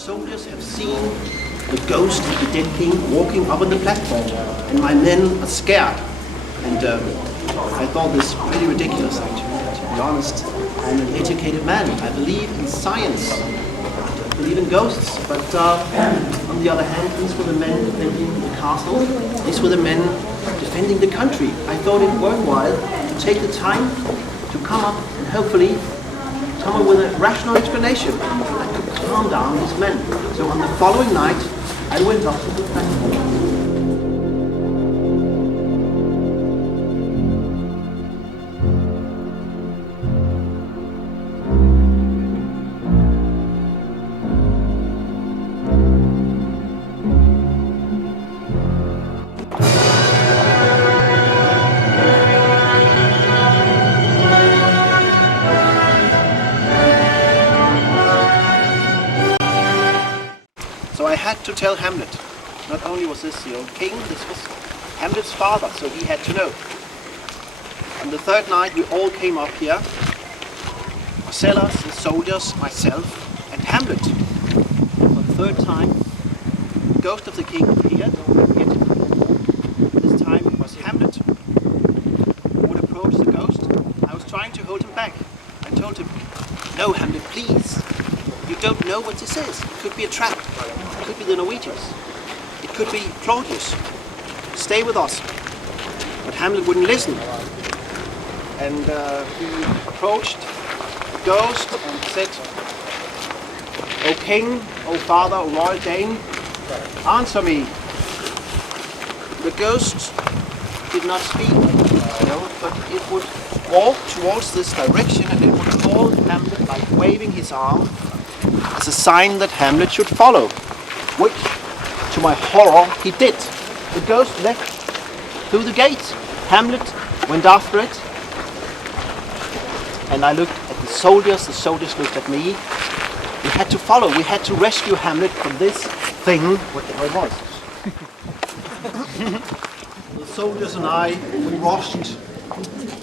soldiers have seen the ghost of the dead king walking up on the platform, and my men are scared. And I thought this pretty ridiculous, actually, to be honest. I'm an educated man. I believe in science. I believe in ghosts. But on the other hand, these were the men defending the castle. These were the men defending the country. I thought it worthwhile to take the time to come up and hopefully come up with a rational explanation that could calm down these men. So on the following night, I went up to the platform. So I had to tell Hamlet. Not only was this the old king, this was Hamlet's father, so he had to know. On the third night we all came up here. Marcellus, the soldiers, myself, and Hamlet. For the third time, the ghost of the king appeared. This time it was Hamlet who would approach the ghost. I was trying to hold him back. I told him, "No, Hamlet, please. You don't know what this is. It could be a trap. It could be the Norwegians. It could be Claudius. Stay with us." But Hamlet wouldn't listen. And he approached the ghost and said, "O king, O father, O royal Dane, answer me." The ghost did not speak, but it would walk towards this direction and it would call Hamlet by waving his arm as a sign that Hamlet should follow, which, to my horror, he did. The ghost left through the gate. Hamlet went after it, and I looked at the soldiers looked at me. We had to follow, we had to rescue Hamlet from this thing, whatever it was. The soldiers and I, we rushed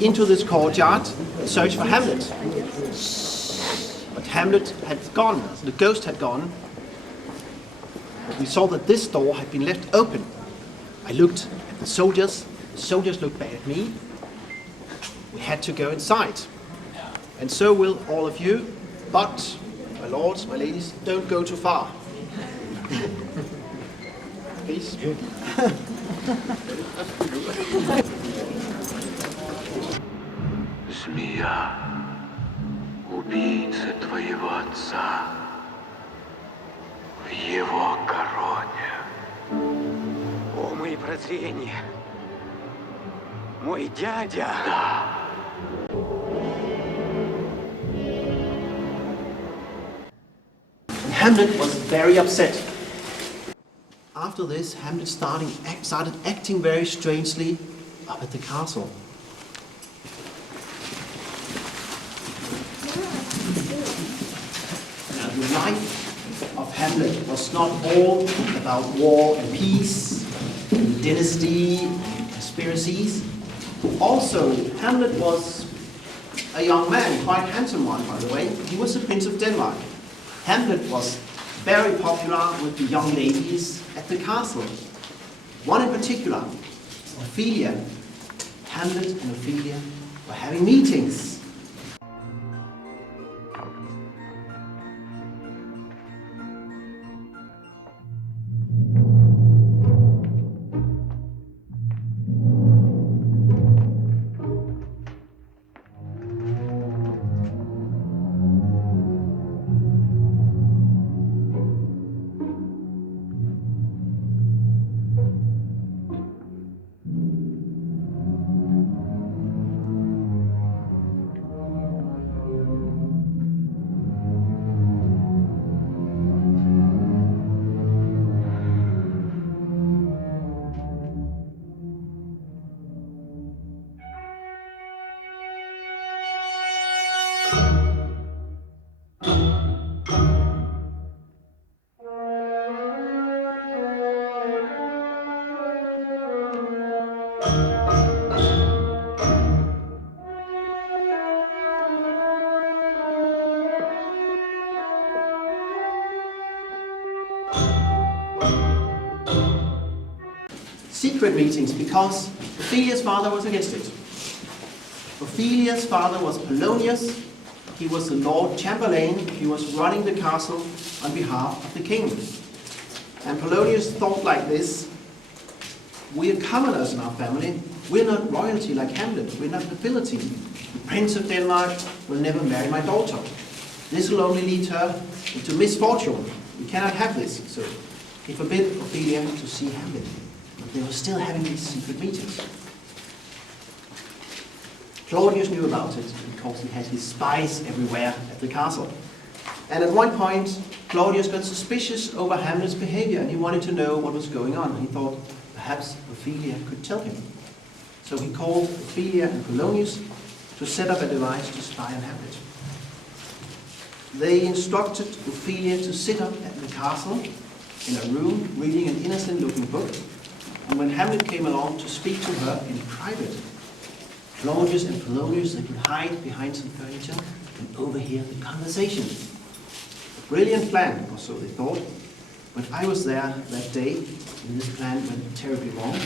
into this courtyard to search for Hamlet. But Hamlet had gone, the ghost had gone. We saw that this door had been left open. I looked at the soldiers looked back at me. We had to go inside. And so will all of you, but, my lords, my ladies, don't go too far. Please. Змея, убийца твоего отца, в его короне. О, мои прозрения! Мой дядя! Да. Hamlet was very upset. After this, Hamlet started acting very strangely up at the castle. Now, the life of Hamlet was not all about war and peace, and dynasty, and conspiracies. Also, Hamlet was a young man, quite a handsome one, by the way. He was the Prince of Denmark. Hamlet was very popular with the young ladies at the castle. One in particular, Ophelia. Hamlet and Ophelia were having meetings. secret meetings because Ophelia's father was against it. Ophelia's father was Polonius. He was the Lord Chamberlain. He was running the castle on behalf of the king. And Polonius thought like this: we are commoners in our family. We're not royalty like Hamlet. We're not nobility. The Prince of Denmark will never marry my daughter. This will only lead her into misfortune. We cannot have this. So he forbid Ophelia to see Hamlet. But they were still having these secret meetings. Claudius knew about it because he had his spies everywhere at the castle. And at one point, Claudius got suspicious over Hamlet's behavior and he wanted to know what was going on. He thought perhaps Ophelia could tell him. So he called Ophelia and Polonius to set up a device to spy on Hamlet. They instructed Ophelia to sit up at the castle in a room reading an innocent-looking book. And when Hamlet came along to speak to her in private, Claudius and Polonius, they could hide behind some furniture and overhear the conversation. A brilliant plan, or so they thought. But I was there that day, and this plan went terribly wrong.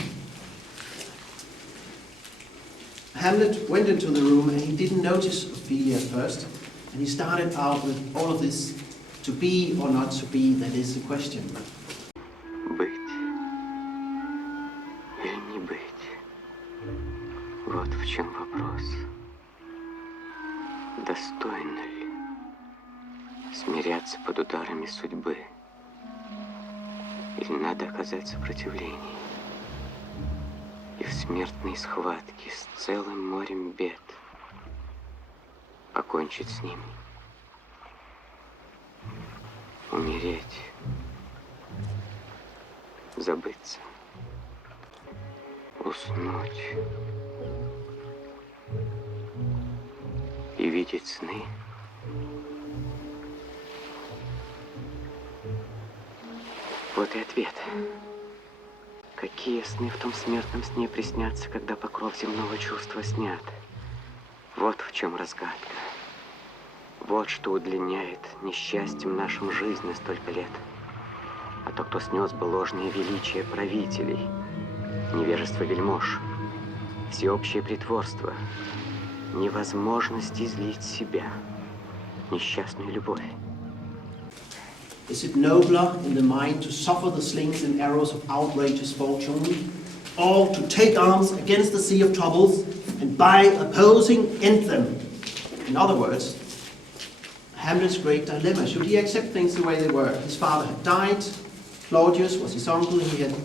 Hamlet went into the room, and he didn't notice Ophelia at first. And he started out with all of this, to be or not to be, that is the question. Быть или не быть? Вот в чем вопрос. Достойно ли смиряться под ударами судьбы? Или надо оказать сопротивление и в смертной схватке с целым морем бед покончить с ним? Умереть, забыться, уснуть и видеть сны. Вот и ответ. Какие сны в том смертном сне приснятся, когда покров земного чувства снят? Вот в чем разгадка. Вот что удлиняет несчастьем нашим жизнь на столько лет. А то, кто снес бы ложное величие правителей, невежество вельмож, всеобщее притворство, невозможность излить себя, несчастную любовь. Is it nobler in the mind to suffer the slings and arrows of outrageous fortune, or to take arms against the sea of troubles and by opposing end them? In other words, Hamlet's great dilemma. Should he accept things the way they were? His father had died, Claudius was his uncle, he had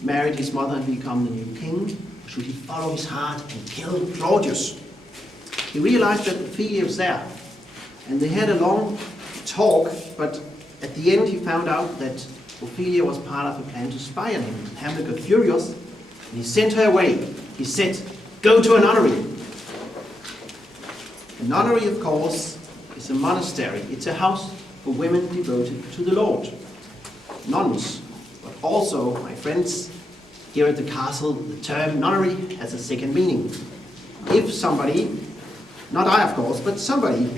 married his mother and become the new king. Or should he follow his heart and kill Claudius? He realized that Ophelia was there, and they had a long talk, but at the end he found out that Ophelia was part of a plan to spy on him. Hamlet got furious, and he sent her away. He said, "Go to a nunnery." A nunnery, of course, is a monastery. It's a house for women devoted to the Lord. Nuns. But also, my friends, here at the castle, the term nunnery has a second meaning. If somebody, not I of course, but somebody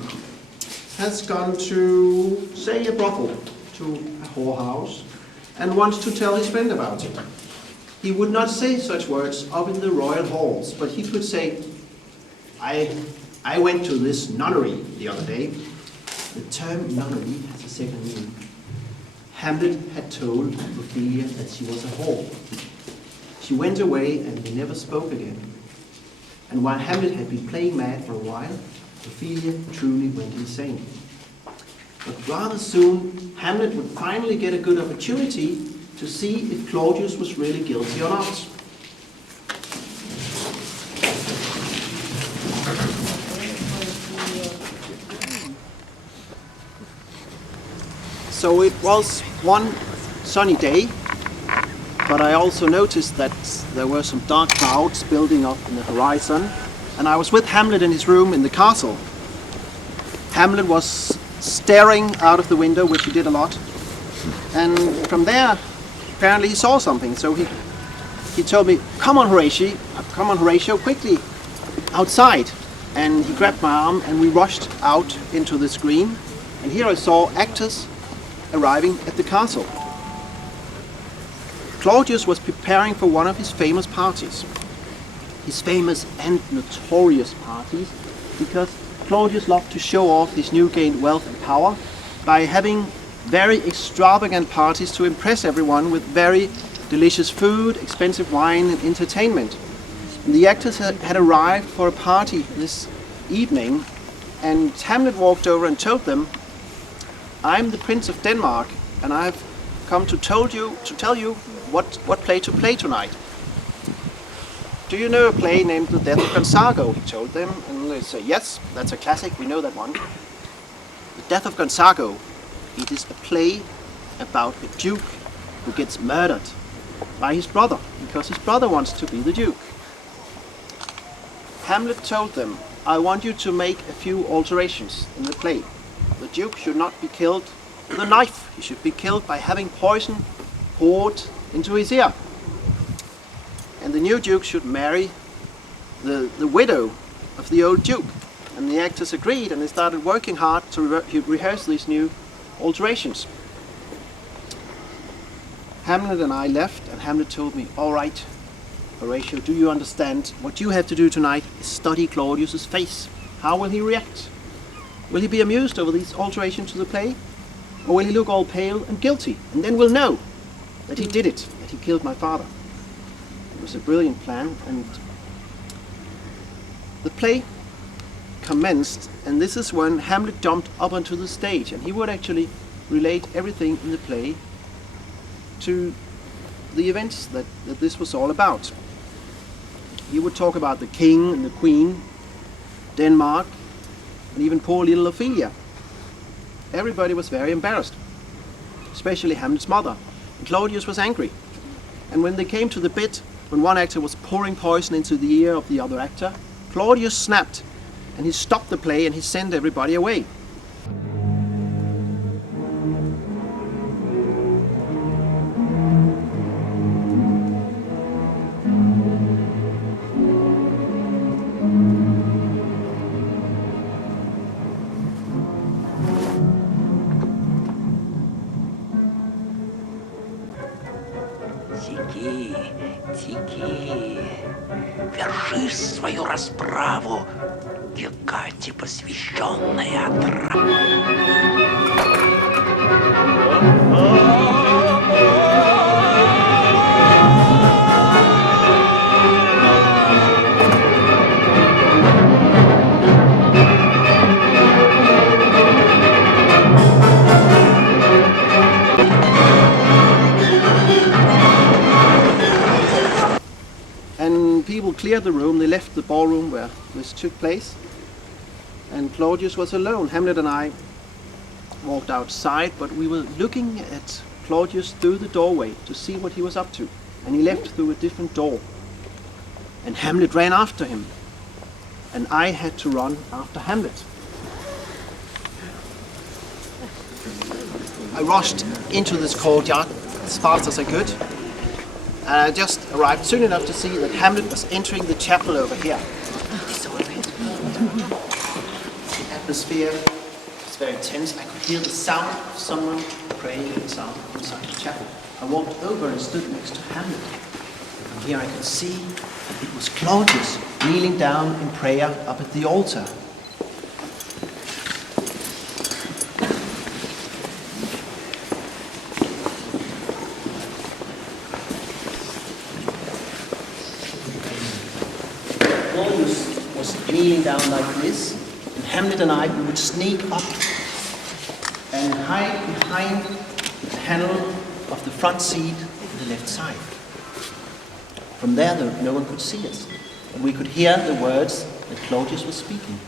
has gone to, say, a brothel, to a whorehouse, and wants to tell his friend about it, he would not say such words up in the royal halls, but he could say, I went to this nunnery the other day. The term nunnery has a second meaning. Hamlet had told Ophelia that she was a whore. She went away and they never spoke again. And while Hamlet had been playing mad for a while, Ophelia truly went insane. But rather soon, Hamlet would finally get a good opportunity to see if Claudius was really guilty or not. So it was one sunny day, but I also noticed that there were some dark clouds building up in the horizon, and I was with Hamlet in his room in the castle. Hamlet was staring out of the window, which he did a lot, and from there, apparently he saw something, so he told me, come on Horatio, quickly, outside. And he grabbed my arm and we rushed out into the screen, and here I saw actors arriving at the castle. Claudius was preparing for one of his famous parties. His famous and notorious parties, because Claudius loved to show off his new gained wealth and power by having very extravagant parties to impress everyone with very delicious food, expensive wine and entertainment. And the actors had arrived for a party this evening, and Hamlet walked over and told them, "I'm the Prince of Denmark, and I've come to tell you what play to play tonight." "Do you know a play named The Death of Gonzago?" he told them, and they say, "Yes, that's a classic, we know that one." The Death of Gonzago, it is a play about a duke who gets murdered by his brother, because his brother wants to be the duke. Hamlet told them, "I want you to make a few alterations in the play. The duke should not be killed with a knife, he should be killed by having poison poured into his ear. And the new duke should marry the widow of the old duke." And the actors agreed, and they started working hard to rehearse these new alterations. Hamlet and I left, and Hamlet told me, "All right, Horatio, do you understand? What you have to do tonight is study Claudius's face. How will he react? Will he be amused over these alterations to the play? Or will he look all pale and guilty? And then we'll know that he did it, that he killed my father." It was a brilliant plan, and the play commenced, and this is when Hamlet jumped up onto the stage, and he would actually relate everything in the play to the events that this was all about. He would talk about the king and the queen, Denmark, and even poor little Ophelia. Everybody was very embarrassed, especially Hamlet's mother, and Claudius was angry. And when they came to the bit, when one actor was pouring poison into the ear of the other actor, Claudius snapped, and he stopped the play and he sent everybody away. Тики, верши свою расправу, Гекате посвященная And people cleared the room, they left the ballroom where this took place, and Claudius was alone. Hamlet and I walked outside, but we were looking at Claudius through the doorway to see what he was up to, and he left through a different door. And Hamlet ran after him, and I had to run after Hamlet. I rushed into this courtyard as fast as I could, and I just arrived soon enough to see that Hamlet was entering the chapel over here. The atmosphere was very tense. I could hear the sound of someone praying inside the chapel. I walked over and stood next to Hamlet. From here I could see that it was Claudius kneeling down in prayer up at the altar. Kneeling down like this, and Hamlet and I would sneak up and hide behind the panel of the front seat on the left side. From there, no one could see us, but we could hear the words that Claudius was speaking.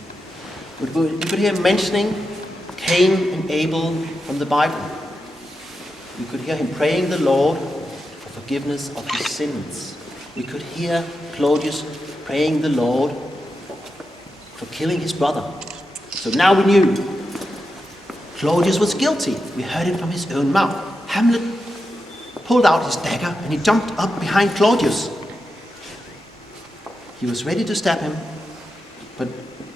We could hear him mentioning Cain and Abel from the Bible. We could hear him praying the Lord for forgiveness of his sins. We could hear Claudius praying the Lord for killing his brother. So now we knew Claudius was guilty. We heard it from his own mouth. Hamlet pulled out his dagger and he jumped up behind Claudius. He was ready to stab him, but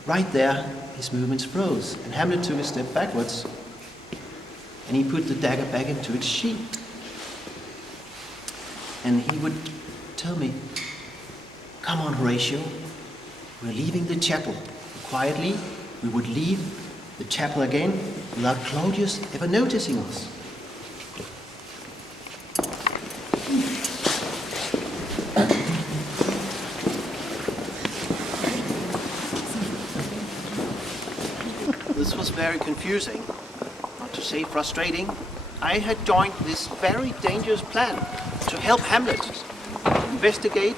right there his movements froze, and Hamlet took a step backwards and he put the dagger back into its sheath. And he would tell me, "Come on, Horatio, we're leaving the chapel." Quietly, we would leave the chapel again without Claudius ever noticing us. This was very confusing, not to say frustrating. I had joined this very dangerous plan to help Hamlet investigate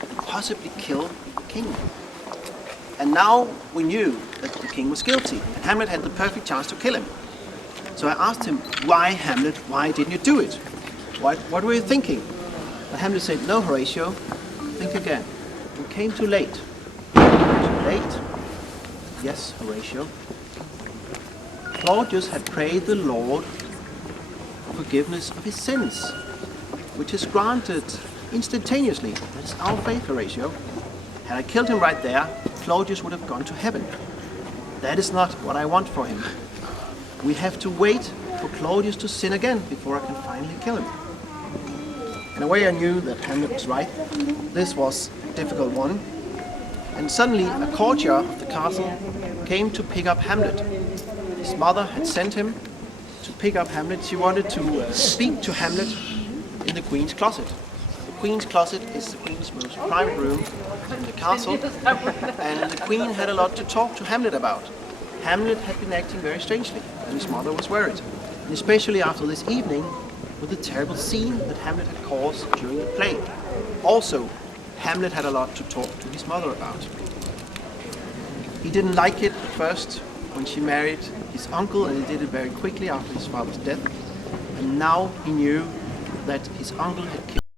and possibly kill the king. And now we knew that the king was guilty, and Hamlet had the perfect chance to kill him. So I asked him, "Why, Hamlet, why didn't you do it? What were you thinking?" But Hamlet said, "No, Horatio, think again. We came too late." Too late? Yes, Horatio. Claudius had prayed the Lord for forgiveness of his sins, which is granted instantaneously. That is our faith, Horatio. Had I killed him right there, Claudius would have gone to heaven. That is not what I want for him. We have to wait for Claudius to sin again before I can finally kill him. In a way, I knew that Hamlet was right. This was a difficult one. And suddenly a courtier of the castle came to pick up Hamlet. His mother had sent him to pick up Hamlet. She wanted to speak to Hamlet in the queen's closet. The queen's closet is the queen's most private room in the castle, and the queen had a lot to talk to Hamlet about. Hamlet had been acting very strangely, and his mother was worried, and especially after this evening with the terrible scene that Hamlet had caused during the play. Also, Hamlet had a lot to talk to his mother about. He didn't like it at first when she married his uncle, and he did it very quickly after his father's death. And now he knew that his uncle had killed